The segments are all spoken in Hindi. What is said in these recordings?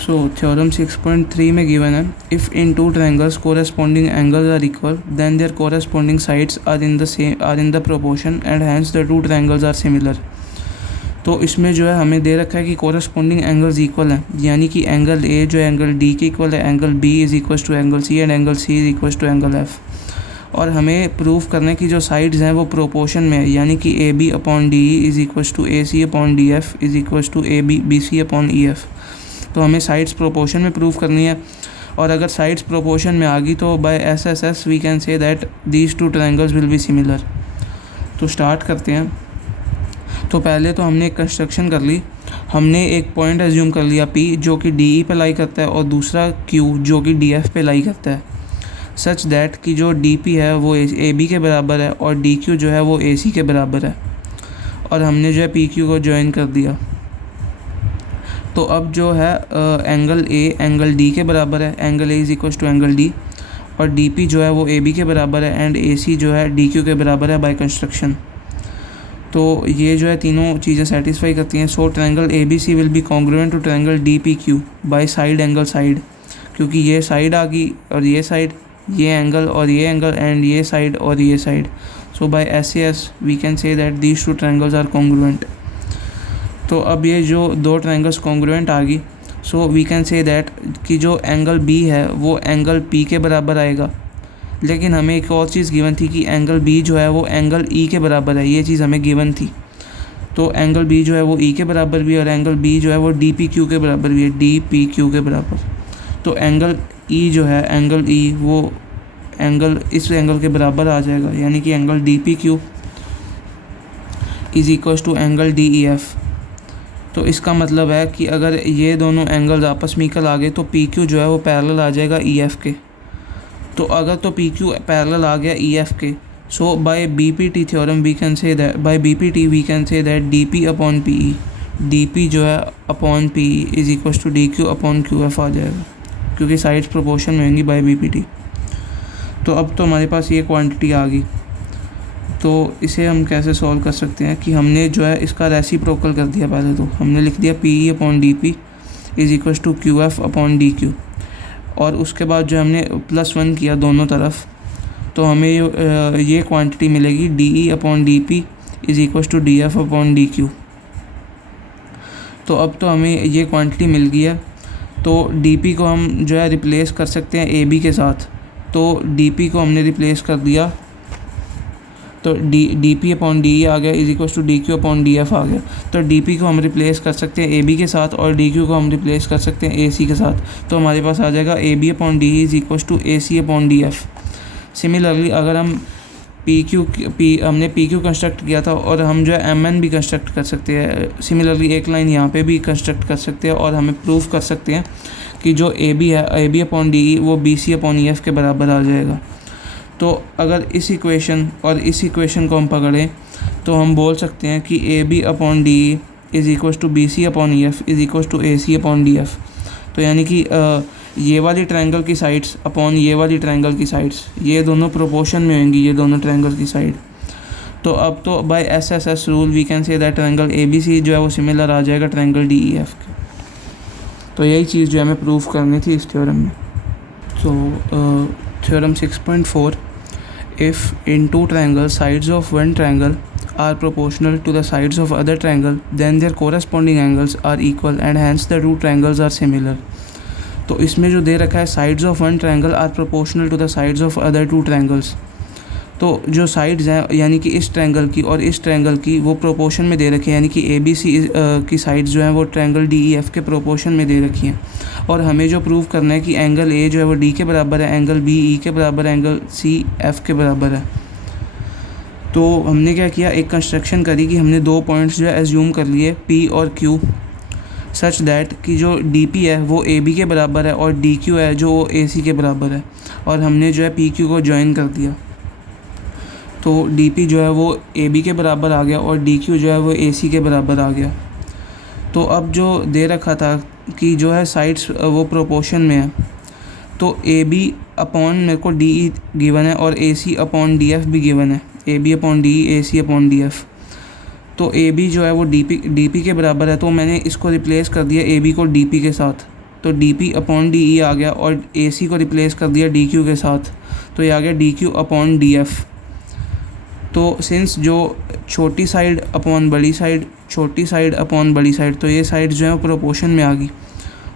सो थ्योरम 6.3 में गिवन है, if in two triangles corresponding angles are equal then their corresponding sides are in the proportion and hence the two triangles are similar. तो इसमें जो है हमें दे रखा है कि कोरेस्पॉन्डिंग एंगल्स इक्वल हैं, यानी कि एंगल ए जो एंगल डी के इक्वल है, angle B is equal to angle C and angle C is equal to angle F. और हमें प्रूव करना है कि जो साइड्स हैं वो प्रोपोर्शन में है, यानी कि A B upon D E is equal to A C upon D F is equal to A B B C upon E F. तो हमें साइड्स प्रोपोर्शन में प्रूव करनी है, और अगर साइड्स प्रोपोर्शन में आ गई तो by S S S we can say that these two triangles will be similar. तो स्टार्ट करते हैं। तो पहले तो हमने एक कंस्ट्रक्शन कर ली, हमने एक पॉइंट एज्यूम कर लिया P जो कि डी ई पे लाई करता है और दूसरा Q जो कि डी एफ पे लाई करता है, सच दैट कि जो डी पी है वो ए बी के बराबर है और डी क्यू जो है वो ए सी के बराबर है, और हमने जो है पी क्यू को ज्वाइन कर दिया। तो अब जो है एंगल ए एंगल डी के बराबर है, angle A is equal to angle D, और डी पी जो है वो ए बी के बराबर है एंड ए सी जो है डी क्यू के बराबर है बाय कंस्ट्रक्शन। तो ये जो है तीनों चीज़ें सेटिस्फाई करती हैं। So triangle A B C will be congruent to triangle D P Q by side angle side, क्योंकि ये साइड आ गई और ये साइड, ये एंगल और ये एंगल एंड ये साइड और ये side. So by S A S we can say that these two triangles are congruent. तो अब ये जो दो ट्रायंगल्स कॉन्ग्रुएंट आ गई, so we can say that कि जो एंगल बी है वो एंगल पी के बराबर आएगा। लेकिन हमें एक और चीज़ गिवन थी कि एंगल बी जो है वो एंगल ई के बराबर है, ये चीज़ हमें गिवन थी। तो एंगल बी जो है वो ई के बराबर भी है और एंगल बी जो है वो डी पी क्यू के बराबर भी है, डी पी क्यू के बराबर। तो एंगल ई जो है एंगल ई वो एंगल इस एंगल के बराबर आ जाएगा, यानी कि angle D P Q is equal to angle D E F. तो इसका मतलब है कि अगर ये दोनों एंगल्स आपस में इक्वल आ गए तो पी क्यू जो है वो पैरेलल आ जाएगा ई एफ के। तो अगर तो पी क्यू पैरेलल आ गया ई एफ के, so by B P T theorem we can say that by B P T we can say that D P upon P E, D P जो है upon P E is equal to D Q upon Q F आ जाएगा, क्योंकि साइड्स प्रोपोर्शन में होंगी बाय बी पी टी। तो अब तो हमारे पास ये क्वांटिटी आ गई, तो इसे हम कैसे सॉल्व कर सकते हैं कि हमने जो है इसका रेसिप्रोकल कर दिया। पहले तो हमने लिख दिया P E upon D P is equal to Q F upon D Q, और उसके बाद जो हमने +1 किया दोनों तरफ, तो हमें ये क्वांटिटी मिलेगी D E upon D P is equal to D F upon D Q. तो अब तो हमें ये क्वांटिटी मिल गई है, तो डी पी को हम जो है रिप्लेस कर सकते हैं ए बी के साथ। तो डी पी को हमने रिप्लेस कर दिया, तो D P upon D E आ गया is equal to D Q upon D F आ गया। तो डी पी को हम रिप्लेस कर सकते हैं ए बी के साथ और डी क्यू को हम रिप्लेस कर सकते हैं ए सी के साथ। तो हमारे पास आ जाएगा A B upon D E is equal to A C upon D F. Similarly अगर हम हमने पी क्यू कंस्ट्रक्ट किया था और हम जो है एम एन भी कंस्ट्रक्ट कर सकते हैं। सिमिलरली एक लाइन यहाँ पे भी कंस्ट्रक्ट कर सकते हैं और हमें प्रूव कर सकते हैं कि जो ए बी है A B upon D E वो B C upon E F के बराबर आ जाएगा। तो अगर इस इक्वेशन और इस इक्वेशन को हम पकड़ें तो हम बोल सकते हैं कि A B upon D E is equal to B C upon E F is equal to A C upon D F. तो यानी कि ये वाली ट्रायंगल की साइड्स अपॉन ये वाली ट्रायंगल की साइड्स, ये दोनों प्रोपोर्शन में होंगी, ये दोनों ट्रायंगल की साइड। तो अब तो by S S S rule we can say that triangle A B C जो है वो सिमिलर आ जाएगा ट्रायंगल डी ई एफ के। तो यही चीज़ जो है हमें प्रूव करनी थी इस थ्योरम में। तो theorem 6.4, if in two triangles sides of one triangle are proportional to the sides of other triangle then their corresponding angles are equal and hence the two triangles are similar। तो इसमें जो दे रखा है sides of one triangle are proportional to the sides of other two triangles, तो जो साइड्स हैं यानी कि इस ट्रायंगल की और इस ट्रायंगल की वो प्रोपोर्शन में दे रखे हैं, यानी कि ए बी सी की साइड्स जो हैं वो ट्रायंगल डी ई एफ के प्रोपोर्शन में दे रखी हैं। और हमें जो प्रूव करना है कि एंगल ए जो है वो डी के बराबर है, एंगल बी ई के बराबर है, एंगल सी एफ के बराबर है। तो हमने क्या किया, एक कंस्ट्रक्शन करी कि हमने दो पॉइंट्स जो है एज्यूम कर लिए पी और क्यू, सच दैट कि जो डी पी है वो ए बी के बराबर है और डी क्यू है जो ए सी के बराबर है, और हमने जो है पी क्यू को ज्वाइन कर दिया। तो डी पी जो है वो ए बी के बराबर आ गया और डी क्यू जो है वो ए सी के बराबर आ गया। तो अब जो दे रखा था कि जो है साइड्स वो प्रोपोर्शन में है, तो ए बी अपॉन मेरे को डी ई गिवन है और A C upon D F भी गिवन है, A B upon D E A C upon D F. तो ए बी जो है वो डी पी के बराबर है, तो मैंने इसको रिप्लेस कर दिया ए बी को डी पी के साथ। तो D P upon D E आ गया और ए सी को रिप्लेस कर दिया डी क्यू के साथ, तो ये आ गया D Q upon D F. तो सिंस जो छोटी साइड अपॉन बड़ी साइड, छोटी साइड अपॉन बड़ी साइड, तो ये साइड जो है वो प्रोपोर्शन में आ गई।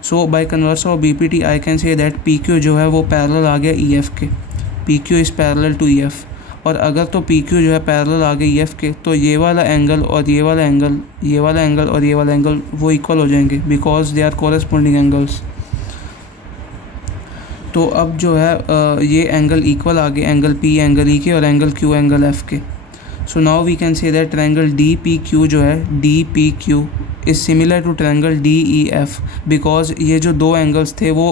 So by converse of B P T I can say that P Q जो है वो पैरेलल आ गया ई एफ के, P Q is parallel to E F. और अगर तो पी क्यू जो है पैरेलल आ गया ई एफ के, तो ये वाला एंगल और ये वाला एंगल, ये वाला एंगल और ये वाला एंगल वो इक्वल हो जाएंगे because they are corresponding angles. तो अब जो है ये एंगल इक्वल आ गए, एंगल पी एंगल ई के और एंगल क्यू एंगल एफ के। So now we can say that triangle D P Q जो है, D P Q is similar to triangle D E F because ये जो दो एंगल्स थे वो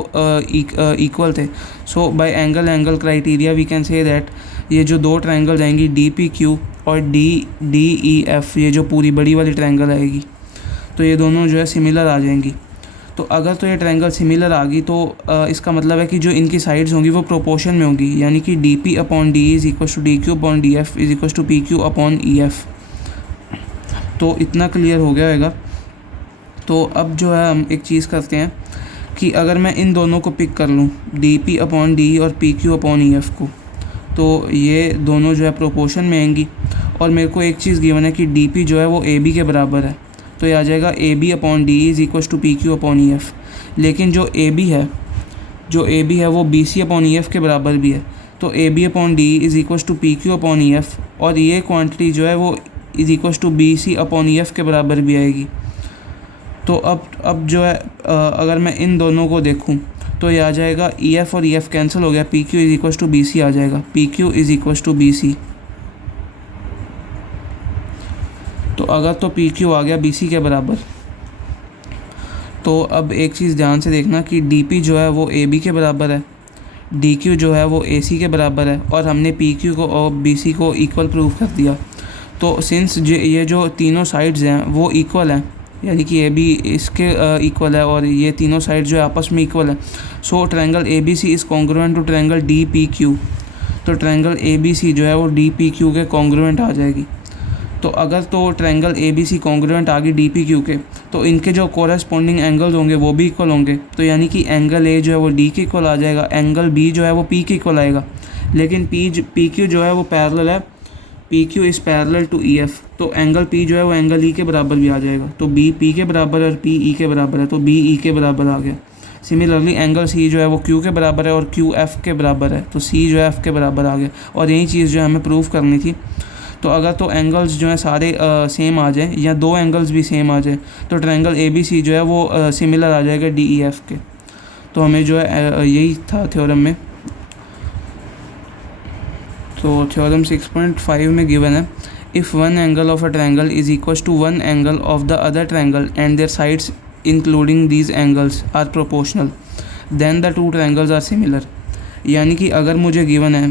इक्वल थे। So by angle angle criteria we can say that ये जो दो ट्रायंगल्स आएंगी डी पी क्यू और डी ई एफ, ये जो पूरी बड़ी वाली ट्रायंगल आएगी, तो ये दोनों जो है सिमिलर आ जाएंगी। तो अगर तो ये ट्रायंगल सिमिलर आ गई तो इसका मतलब है कि जो इनकी साइड्स होंगी वो प्रोपोर्शन में होंगी, यानी कि D P upon D is equal to D Q upon D F is equal to P Q upon E F. तो इतना क्लियर हो गया होगा। तो अब जो है हम एक चीज़ करते हैं कि अगर मैं इन दोनों को पिक कर लूँ, डी पी अपॉन डी और P Q upon E F को, तो ये दोनों जो है प्रोपोर्शन में आएंगी। और मेरे को एक चीज़ गिवन है कि डी पी जो है वो ए बी के बराबर है, तो ये आ जाएगा A B upon D is equal to P Q upon E F. लेकिन जो ए बी है वो B C upon E F के बराबर भी है, तो A B upon D is equal to P Q upon E F, और ये क्वांटिटी जो है वो is equal to B C upon E F के बराबर भी आएगी। तो अब जो है अगर मैं इन दोनों को देखूं तो ये आ जाएगा ई एफ और ई एफ कैंसिल हो गया, P Q is equal to B C आ जाएगा, P Q is equal to B C. तो अगर तो पी क्यू आ गया बी सी के बराबर, तो अब एक चीज़ ध्यान से देखना कि डी पी जो है वो ए बी के बराबर है, डी क्यू जो है वो ए सी के बराबर है, और हमने पी क्यू को और बी सी को इक्वल प्रूव कर दिया। तो सिंस ये जो तीनों साइड्स हैं वो इक्वल हैं, यानी कि ए बी इसके इक्वल है और ये तीनों साइड जो है आपस में इक्वल है, so triangle A B C is congruent to triangle D P Q. तो ट्रायंगल ए बी सी जो है वो डी पी क्यू के कॉन्ग्रुएंट आ जाएगी। तो अगर तो triangle A B C congruent आ गई डी पी क्यू के, तो इनके जो कोरेस्पोंडिंग एंगल्स होंगे वो भी इक्वल होंगे। तो यानी कि एंगल ए जो है वो डी के इक्वल आ जाएगा, एंगल बी जो है वो पी के इक्वल आएगा। लेकिन पी क्यू जो है वो पैरेलल है, P Q is parallel to E F, तो एंगल पी जो है वो एंगल ई के बराबर भी आ जाएगा। तो बी पी के बराबर है और पी ई के बराबर है, तो बी ई के बराबर आ गया। सिमिलरली एंगल सी जो है वो क्यू के बराबर है और क्यू एफ के बराबर है, तो सी जो है एफ के बराबर आ गया। और यही चीज़ जो है हमें प्रूव करनी थी। तो अगर तो एंगल्स जो हैं सारे सेम आ जाए या दो एंगल्स भी सेम आ जाए, तो ट्रायंगल ए बी सी जो है वो सिमिलर आ जाएगा डी ई एफ के। तो हमें जो है यही था थ्योरम में। तो थ्योरम 6.5 में गिवन है, if one angle of a triangle is equal to one angle of the other triangle and their sides including these angles are proportional, then the two triangles are similar. यानी कि अगर मुझे गिवन है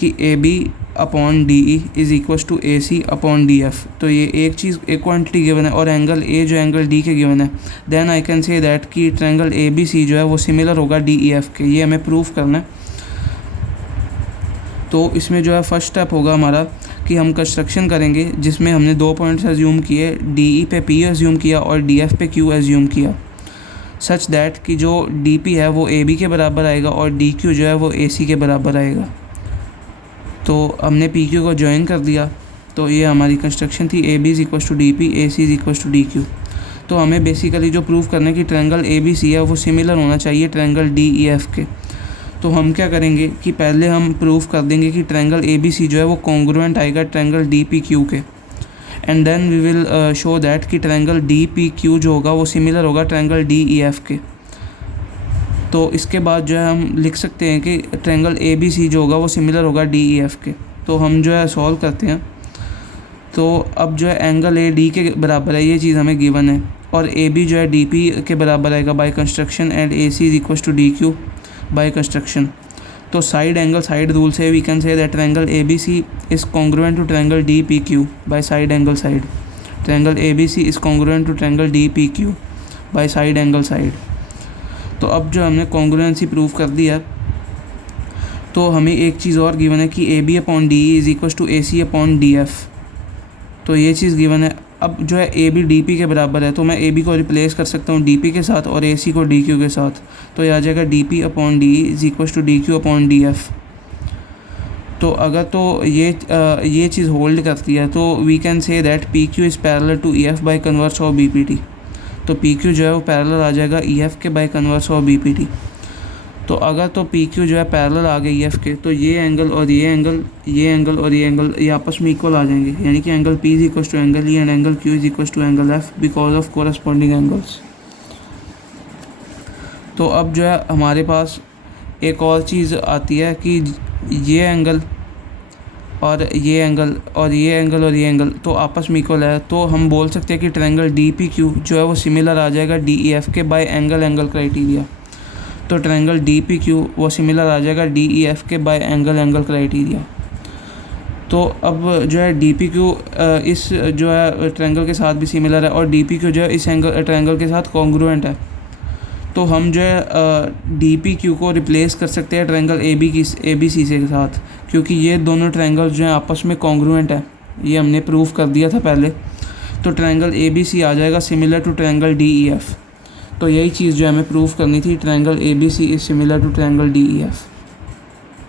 कि A B upon D E is equal to A C upon D F, तो ये एक क्वांटिटी गिवन है और एंगल ए जो एंगल डी के गिवन है, then I can say that कि ट्रायंगल ए बी सी जो है वो सिमिलर होगा डी ई एफ के। ये हमें प्रूफ करना है। तो इसमें जो है फर्स्ट स्टेप होगा हमारा कि हम कंस्ट्रक्शन करेंगे जिसमें हमने दो पॉइंट्स एज्यूम किए, डी ई पे पी एज्यूम किया और डी एफ पे क्यू एज्यूम किया, सच दैट कि जो डी पी है वो ए बी के बराबर आएगा और डी क्यू जो है वो ए सी के बराबर आएगा। तो हमने पी क्यू को ज्वाइन कर दिया, तो ये हमारी कंस्ट्रक्शन थी, A B is equal to D P, A C is equal to D Q. तो हमें बेसिकली जो प्रूव करना है कि ट्रायंगल ए बी सी है वो सिमिलर होना चाहिए ट्रायंगल डी ई एफ के। तो हम क्या करेंगे कि पहले हम प्रूव कर देंगे कि ट्रायंगल ए बी सी जो है वो कॉन्ग्रुएंट आएगा ट्रायंगल डी पी क्यू के, and then we will show that कि ट्रायंगल डी पी क्यू जो होगा वो सिमिलर होगा ट्रायंगल डी ई एफ के। तो इसके बाद जो है हम लिख सकते हैं कि ट्रायंगल ए बी सी जो होगा वो सिमिलर होगा डी ई एफ के। तो हम जो है सॉल्व करते हैं। तो अब जो है एंगल ए डी के बराबर है, ये चीज़ हमें गिवन है, और ए बी जो है डी पी के बराबर आएगा by construction, and A C is equal to D Q by construction. तो साइड एंगल साइड रूल से we can say that triangle A B C is congruent to triangle D P Q by side angle side. Triangle A B C is congruent to triangle D P Q by side angle side. तो अब जो हमने कॉन्ग्रुएंसी प्रूव कर दिया, तो हमें एक चीज़ और गिवन है कि A B upon D is equal to A C upon D F. तो ये चीज़ गिवन है। अब जो है ए बी डी पी के बराबर है, तो मैं ए बी को रिप्लेस कर सकता हूँ डी पी के साथ और ए सी को डी क्यू के साथ। तो ये आ जाएगा D P upon D is equal to D Q upon D F. तो अगर तो ये चीज़ होल्ड करती है तो we can say that P Q is parallel to E F by converse of B P T. तो पी क्यू जो है वो पैरेलल आ जाएगा ई एफ के by converse of B P T. तो अगर तो पी क्यू जो है पैरेलल आ गए ई एफ के, तो ये एंगल और ये एंगल, ये एंगल और ये एंगल ये आपस में इक्वल आ जाएंगे, यानी कि angle P is equal to angle E and angle Q is equal to angle F because of corresponding angles. तो अब जो है हमारे पास एक और चीज़ आती है कि ये एंगल और ये एंगल और ये एंगल और ये एंगल तो आपस में इक्वल है, तो हम बोल सकते हैं कि ट्रायंगल डी पी क्यू जो है वो सिमिलर आ जाएगा डी ई एफ के बाय एंगल एंगल क्राइटेरिया। तो ट्रायंगल डी पी क्यू वो सिमिलर आ जाएगा डी ई एफ के बाय एंगल एंगल क्राइटेरिया। तो अब जो है डी पी क्यू इस जो है ट्रायंगल के साथ भी सिमिलर है और डी पी क्यू जो है इस एंगल ट्रायंगल के साथ कॉन्ग्रुएंट है। तो हम जो है डी पी क्यू को रिप्लेस कर सकते हैं ट्रायंगल ए बी सी के साथ, क्योंकि ये दोनों ट्रायंगल जो हैं आपस में कॉन्ग्रुएंट है, ये हमने प्रूव कर दिया था पहले। तो ट्रायंगल ए बी सी आ जाएगा similar to triangle D E F. तो यही चीज़ जो हमें प्रूव करनी थी, triangle A B C is similar to triangle D E F.